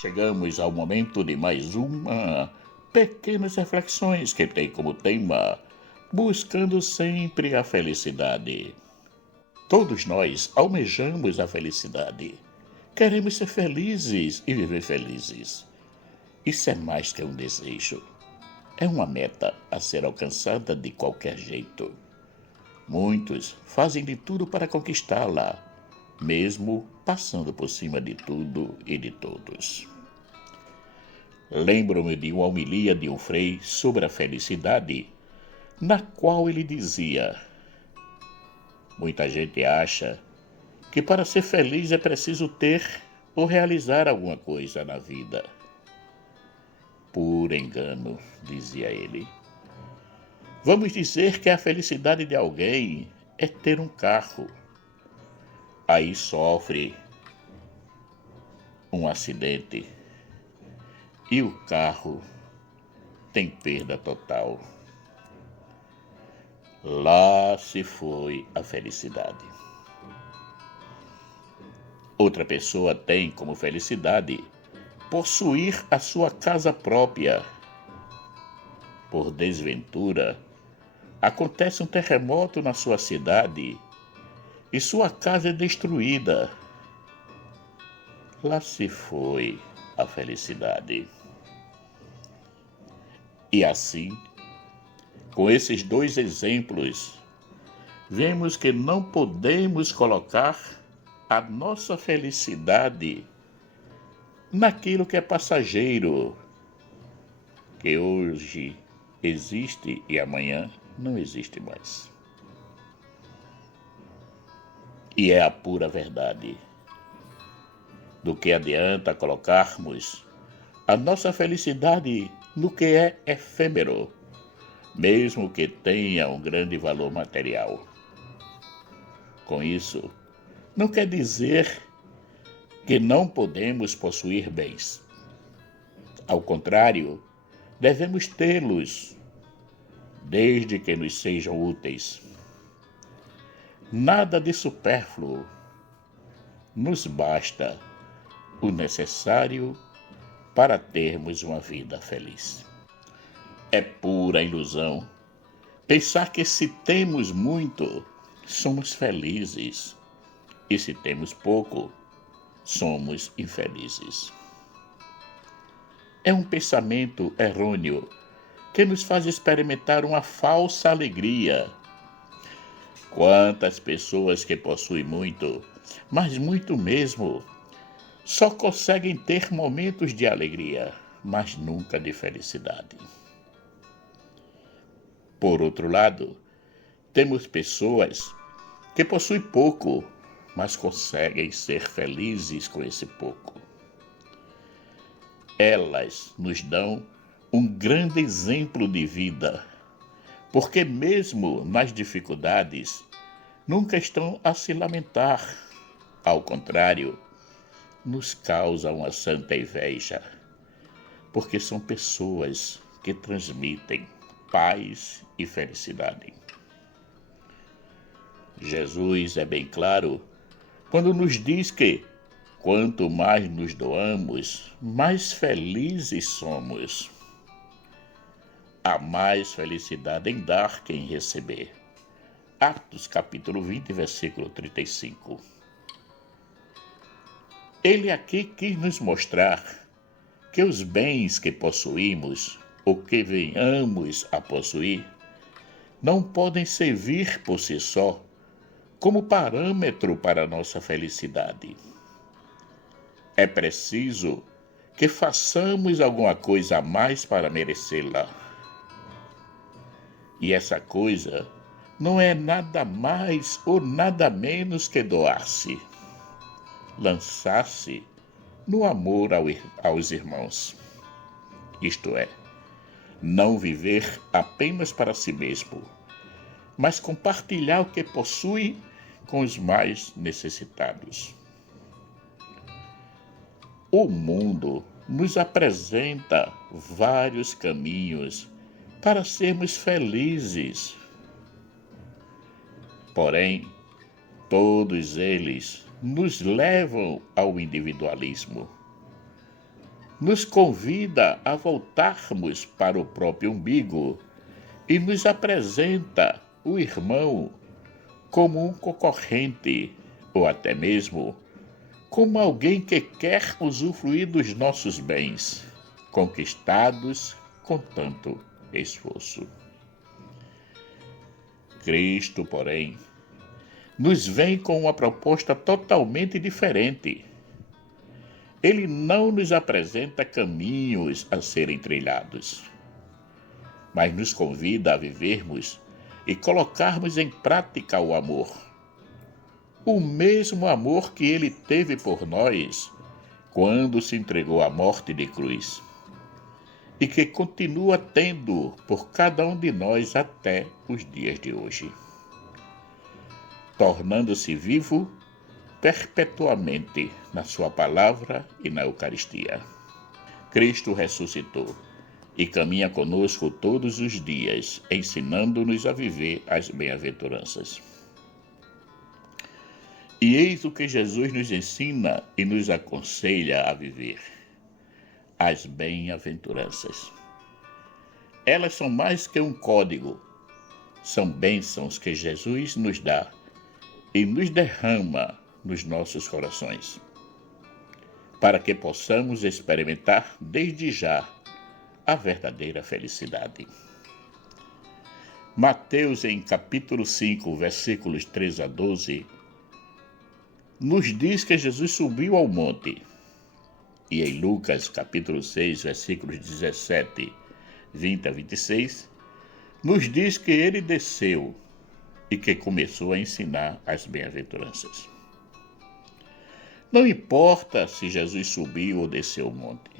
Chegamos ao momento de mais uma Pequenas Reflexões que tem como tema Buscando sempre a felicidade. Todos nós almejamos a felicidade. Queremos ser felizes e viver felizes. Isso é mais que um desejo. É uma meta a ser alcançada de qualquer jeito. Muitos fazem de tudo para conquistá-la, mesmo passando por cima de tudo e de todos. Lembro-me de uma homilia de um frei sobre a felicidade, na qual ele dizia: muita gente acha que para ser feliz é preciso ter ou realizar alguma coisa na vida. Por engano, dizia ele. Vamos dizer que a felicidade de alguém é ter um carro. Aí sofre um acidente e o carro tem perda total. Lá se foi a felicidade. Outra pessoa tem como felicidade possuir a sua casa própria. Por desventura, acontece um terremoto na sua cidade e sua casa é destruída. Lá se foi a felicidade. E assim, com esses dois exemplos, vemos que não podemos colocar a nossa felicidade naquilo que é passageiro, que hoje existe e amanhã não existe mais. E é a pura verdade. Do que adianta colocarmos a nossa felicidade no que é efêmero, mesmo que tenha um grande valor material. Com isso, não quer dizer que não podemos possuir bens. Ao contrário, devemos tê-los, desde que nos sejam úteis. Nada de supérfluo, nos basta o necessário para termos uma vida feliz. É pura ilusão pensar que se temos muito, somos felizes, e se temos pouco, somos infelizes. É um pensamento errôneo que nos faz experimentar uma falsa alegria. Quantas pessoas que possuem muito, mas muito mesmo, só conseguem ter momentos de alegria, mas nunca de felicidade. Por outro lado, temos pessoas que possuem pouco, mas conseguem ser felizes com esse pouco. Elas nos dão um grande exemplo de vida, porque mesmo nas dificuldades, nunca estão a se lamentar. Ao contrário, nos causa uma santa inveja, porque são pessoas que transmitem paz e felicidade. Jesus é bem claro quando nos diz que quanto mais nos doamos, mais felizes somos. Há mais felicidade em dar que em receber. Atos capítulo 20, versículo 35. Ele aqui quis nos mostrar que os bens que possuímos, ou que venhamos a possuir, não podem servir por si só como parâmetro para a nossa felicidade. É preciso que façamos alguma coisa a mais para merecê-la. E essa coisa não é nada mais ou nada menos que doar-se, lançar-se no amor aos irmãos. Isto é, não viver apenas para si mesmo, mas compartilhar o que possui com os mais necessitados. O mundo nos apresenta vários caminhos para sermos felizes. Porém, todos eles nos levam ao individualismo. nos convida a voltarmos para o próprio umbigo e nos apresenta o irmão como um concorrente, ou até mesmo como alguém que quer usufruir dos nossos bens, conquistados com tanto esforço. Cristo, porém, nos vem com uma proposta totalmente diferente. Ele não nos apresenta caminhos a serem trilhados, mas nos convida a vivermos e colocarmos em prática o amor. O mesmo amor que ele teve por nós quando se entregou à morte de cruz, e que continua tendo por cada um de nós até os dias de hoje, tornando-se vivo perpetuamente na sua palavra e na Eucaristia. Cristo ressuscitou e caminha conosco todos os dias, ensinando-nos a viver as bem-aventuranças. E eis o que Jesus nos ensina e nos aconselha a viver: as bem-aventuranças. Elas são mais que um código, são bênçãos que Jesus nos dá e nos derrama nos nossos corações, para que possamos experimentar desde já a verdadeira felicidade. Mateus, em capítulo 5, versículos 13 a 12, nos diz que Jesus subiu ao monte. E em Lucas, capítulo 6, versículos 17, 20 a 26, nos diz que ele desceu e que começou a ensinar as bem-aventuranças. Não importa se Jesus subiu ou desceu o monte.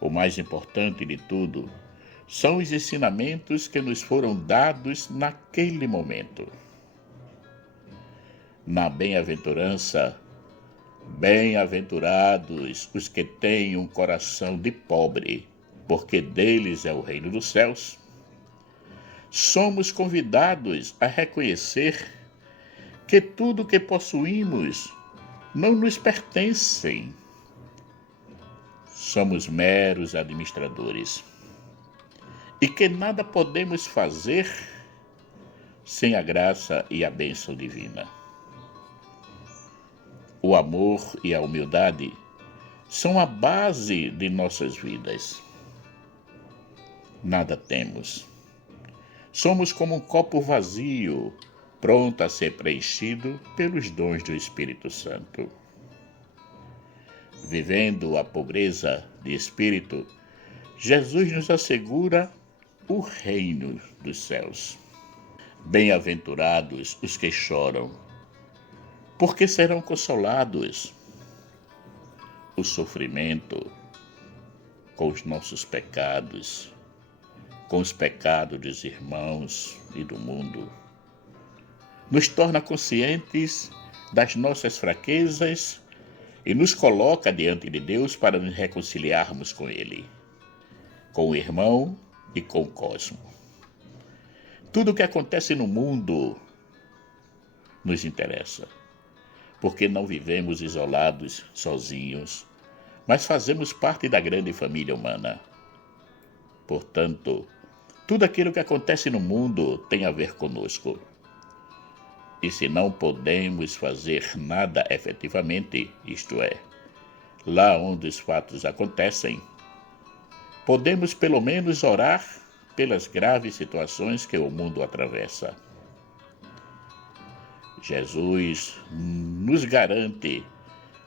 O mais importante de tudo são os ensinamentos que nos foram dados naquele momento. Na bem-aventurança, bem-aventurados os que têm um coração de pobre, porque deles é o reino dos céus, somos convidados a reconhecer que tudo que possuímos não nos pertence. Somos meros administradores e que nada podemos fazer sem a graça e a bênção divina. O amor e a humildade são a base de nossas vidas. Nada temos. Somos como um copo vazio, pronto a ser preenchido pelos dons do Espírito Santo. Vivendo a pobreza de espírito, Jesus nos assegura o reino dos céus. Bem-aventurados os que choram, porque serão consolados. O sofrimento com os nossos pecados, com os pecados dos irmãos e do mundo, nos torna conscientes das nossas fraquezas e nos coloca diante de Deus para nos reconciliarmos com Ele, com o irmão e com o cosmo. Tudo o que acontece no mundo nos interessa, porque não vivemos isolados, sozinhos, mas fazemos parte da grande família humana. Portanto, tudo aquilo que acontece no mundo tem a ver conosco. E se não podemos fazer nada efetivamente, isto é, lá onde os fatos acontecem, podemos pelo menos orar pelas graves situações que o mundo atravessa. Jesus nos garante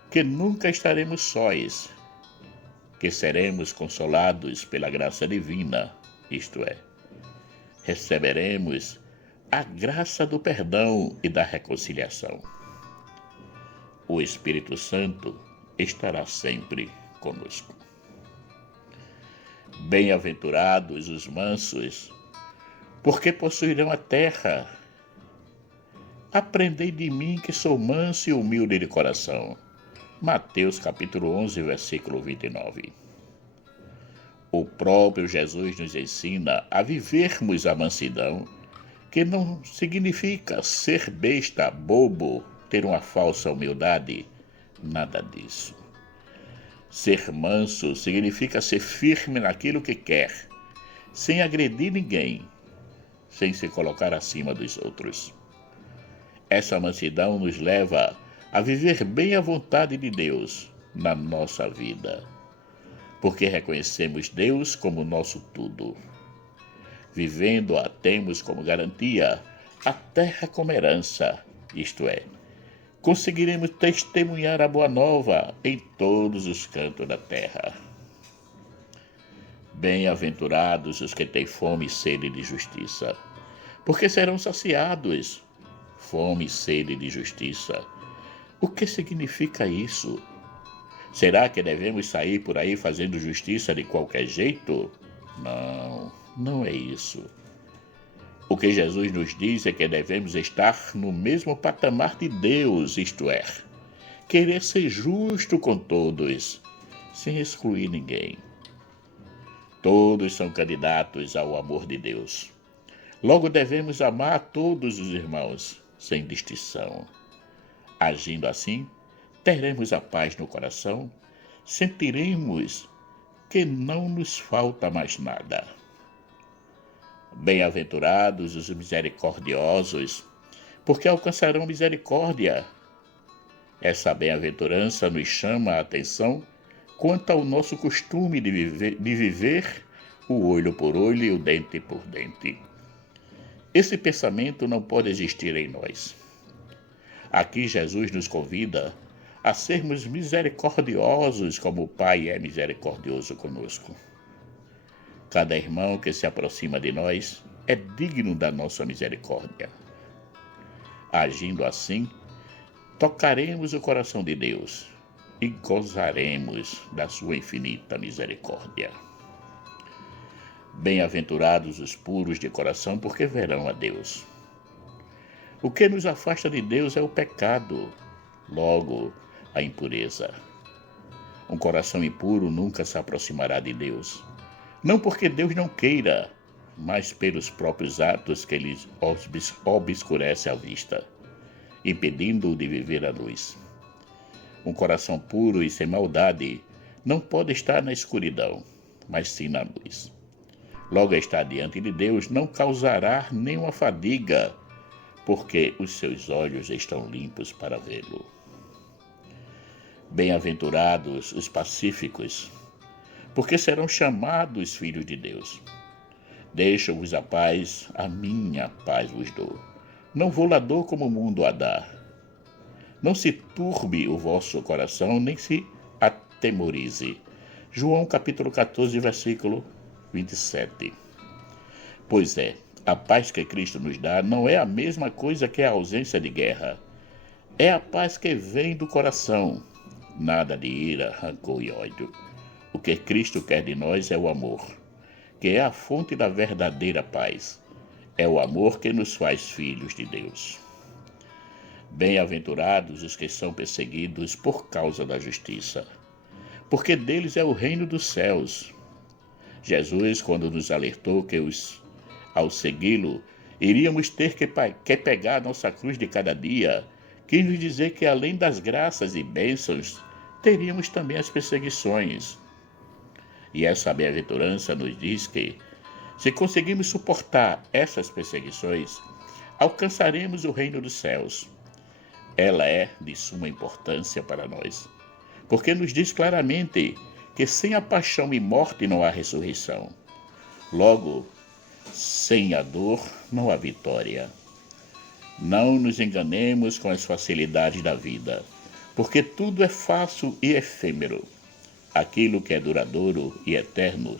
que nunca estaremos sós, que seremos consolados pela graça divina, isto é, receberemos a graça do perdão e da reconciliação. O Espírito Santo estará sempre conosco. Bem-aventurados os mansos, porque possuirão a terra. Aprendei de mim que sou manso e humilde de coração. Mateus capítulo 11, versículo 29. O próprio Jesus nos ensina a vivermos a mansidão, que não significa ser besta, bobo, ter uma falsa humildade, nada disso. Ser manso significa ser firme naquilo que quer, sem agredir ninguém, sem se colocar acima dos outros. Essa mansidão nos leva a viver bem a vontade de Deus na nossa vida, porque reconhecemos Deus como nosso tudo. Vivendo-a, temos como garantia a terra como herança, isto é, conseguiremos testemunhar a boa nova em todos os cantos da terra. Bem-aventurados os que têm fome e sede de justiça, porque serão saciados. Fome e sede de justiça. O que significa isso? Será que devemos sair por aí fazendo justiça de qualquer jeito? Não, não é isso. O que Jesus nos diz é que devemos estar no mesmo patamar de Deus, isto é, querer ser justo com todos, sem excluir ninguém. Todos são candidatos ao amor de Deus. Logo devemos amar a todos os irmãos, sem distinção. Agindo assim, teremos a paz no coração, sentiremos que não nos falta mais nada. Bem-aventurados os misericordiosos, porque alcançarão misericórdia. Essa bem-aventurança nos chama a atenção quanto ao nosso costume de viver o olho por olho e o dente por dente. Esse pensamento não pode existir em nós. Aqui Jesus nos convida a sermos misericordiosos como o Pai é misericordioso conosco. Cada irmão que se aproxima de nós é digno da nossa misericórdia. Agindo assim, tocaremos o coração de Deus e gozaremos da sua infinita misericórdia. Bem-aventurados os puros de coração, porque verão a Deus. O que nos afasta de Deus é o pecado, logo a impureza. Um coração impuro nunca se aproximará de Deus. Não porque Deus não queira, mas pelos próprios atos que lhes obscurece a vista, impedindo-o de viver a luz. Um coração puro e sem maldade não pode estar na escuridão, mas sim na luz. Logo, estar diante de Deus não causará nenhuma fadiga, porque os seus olhos estão limpos para vê-lo. Bem-aventurados os pacíficos, porque serão chamados filhos de Deus. Deixo-vos a paz, a minha paz vos dou. Não vou lá dou como o mundo a dá. Não se turbe o vosso coração, nem se atemorize. João capítulo 14, versículo 27. Pois é, a paz que Cristo nos dá não é a mesma coisa que a ausência de guerra. É a paz que vem do coração, nada de ira, rancor e ódio. O que Cristo quer de nós é o amor, que é a fonte da verdadeira paz. É o amor que nos faz filhos de Deus. Bem-aventurados os que são perseguidos por causa da justiça, porque deles é o reino dos céus. Jesus, quando nos alertou que ao segui-lo, iríamos ter que pegar nossa cruz de cada dia, quis nos dizer que além das graças e bênçãos, teríamos também as perseguições. E essa bem-aventurança nos diz que, se conseguimos suportar essas perseguições, alcançaremos o reino dos céus. Ela é de suma importância para nós, porque nos diz claramente que sem a paixão e morte não há ressurreição. Logo, sem a dor não há vitória. Não nos enganemos com as facilidades da vida, porque tudo é fácil e efêmero. Aquilo que é duradouro e eterno,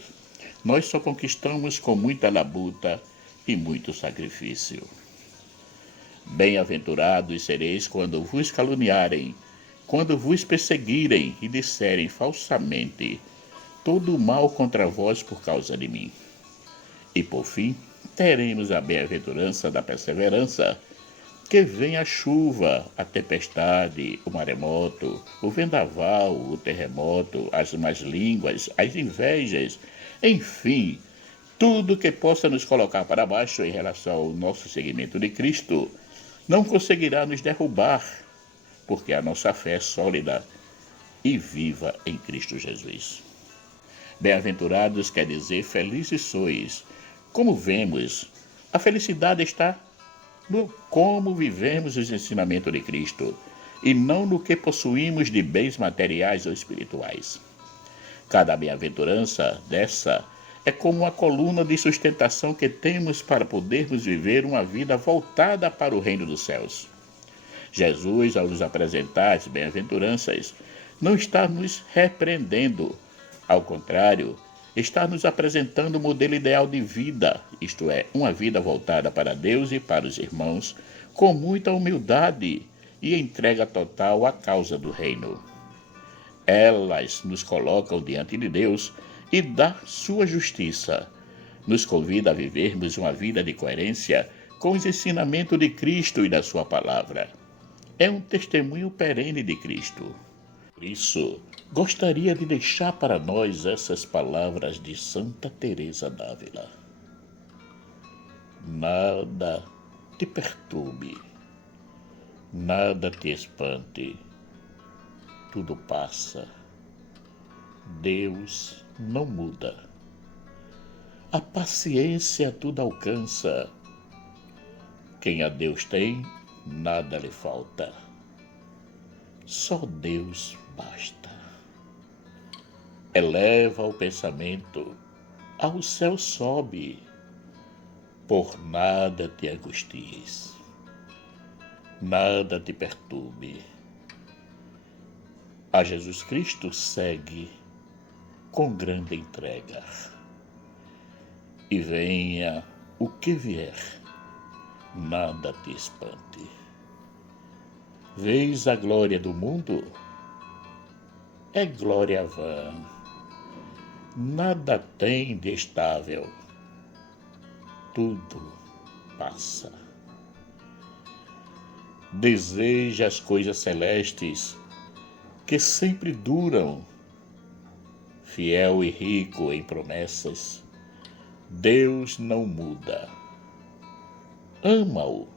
nós só conquistamos com muita labuta e muito sacrifício. Bem-aventurados sereis quando vos caluniarem, quando vos perseguirem e disserem falsamente todo o mal contra vós por causa de mim. E por fim, teremos a bem-aventurança da perseverança, que vem a chuva, a tempestade, o maremoto, o vendaval, o terremoto, as más línguas, as invejas, enfim, tudo que possa nos colocar para baixo em relação ao nosso seguimento de Cristo, não conseguirá nos derrubar, porque a nossa fé é sólida e viva em Cristo Jesus. Bem-aventurados quer dizer felizes sois. Como vemos, a felicidade está no como vivemos os ensinamentos de Cristo e não no que possuímos de bens materiais ou espirituais. Cada bem-aventurança dessa é como uma coluna de sustentação que temos para podermos viver uma vida voltada para o reino dos céus. Jesus, ao nos apresentar as bem-aventuranças, não está nos repreendendo. Ao contrário, está nos apresentando o modelo ideal de vida, isto é, uma vida voltada para Deus e para os irmãos, com muita humildade e entrega total à causa do reino. Elas nos colocam diante de Deus e da sua justiça. Nos convida a vivermos uma vida de coerência com os ensinamentos de Cristo e da sua palavra. É um testemunho perene de Cristo. Por isso, gostaria de deixar para nós essas palavras de Santa Teresa d'Ávila. Nada te perturbe, nada te espante, tudo passa. Deus não muda. A paciência tudo alcança. Quem a Deus tem, nada lhe falta. Só Deus basta. Eleva o pensamento, ao céu sobe. Por nada te angusties, nada te perturbe. A Jesus Cristo segue com grande entrega. E venha o que vier, nada te espante. Vês a glória do mundo? É glória vã. Nada tem de estável. Tudo passa. Deseja as coisas celestes que sempre duram. Fiel e rico em promessas, Deus não muda. Ama-o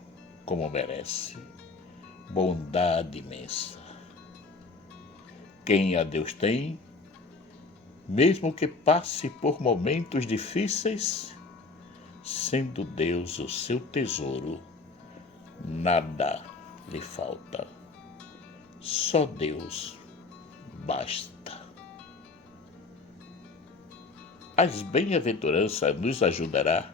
como merece, bondade imensa. Quem a Deus tem, mesmo que passe por momentos difíceis, sendo Deus o seu tesouro, nada lhe falta. Só Deus basta. As bem-aventuranças nos ajudará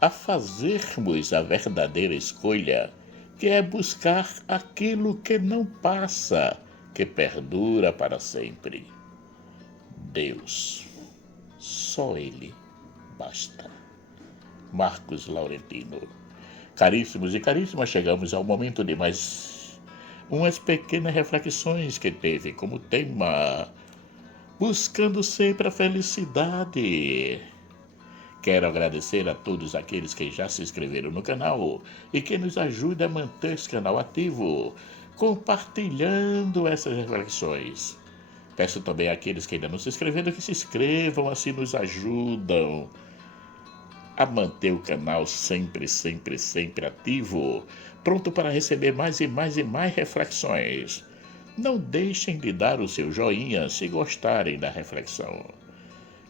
a fazermos a verdadeira escolha, que é buscar aquilo que não passa, que perdura para sempre. Deus, só Ele basta. Marcos Laurentino. Caríssimos e caríssimas, chegamos ao momento de mais umas pequenas reflexões que teve como tema buscando sempre a felicidade. Quero agradecer a todos aqueles que já se inscreveram no canal e que nos ajudam a manter esse canal ativo, compartilhando essas reflexões. Peço também àqueles que ainda não se inscreveram que se inscrevam, assim nos ajudam a manter o canal sempre ativo, pronto para receber mais e mais reflexões. Não deixem de dar o seu joinha se gostarem da reflexão.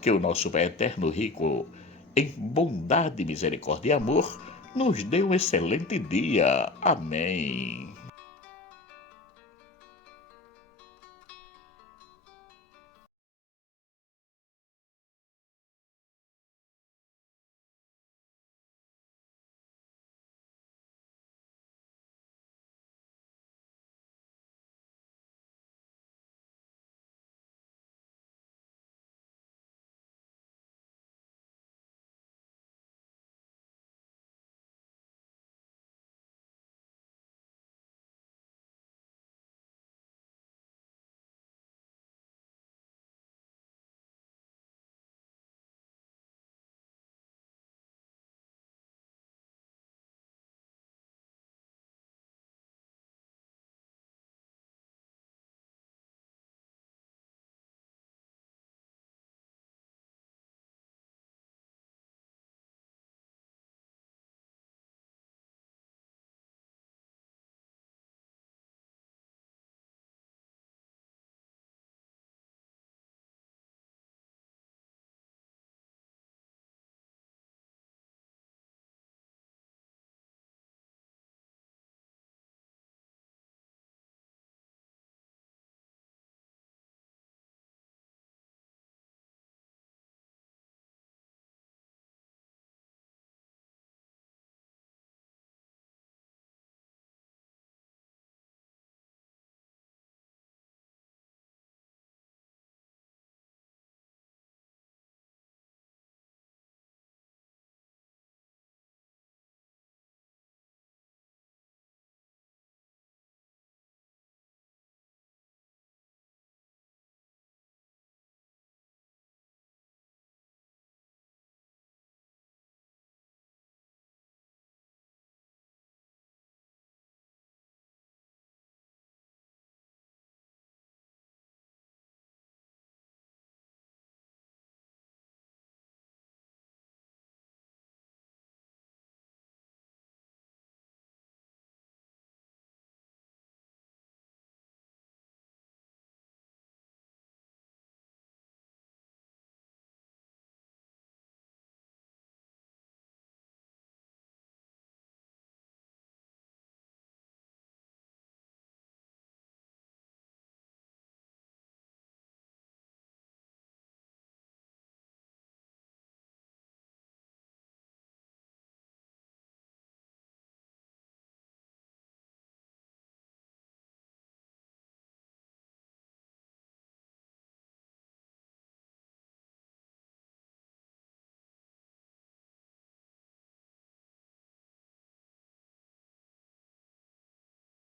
Que o nosso Pai Eterno, rico em bondade, misericórdia e amor, nos dê um excelente dia. Amém.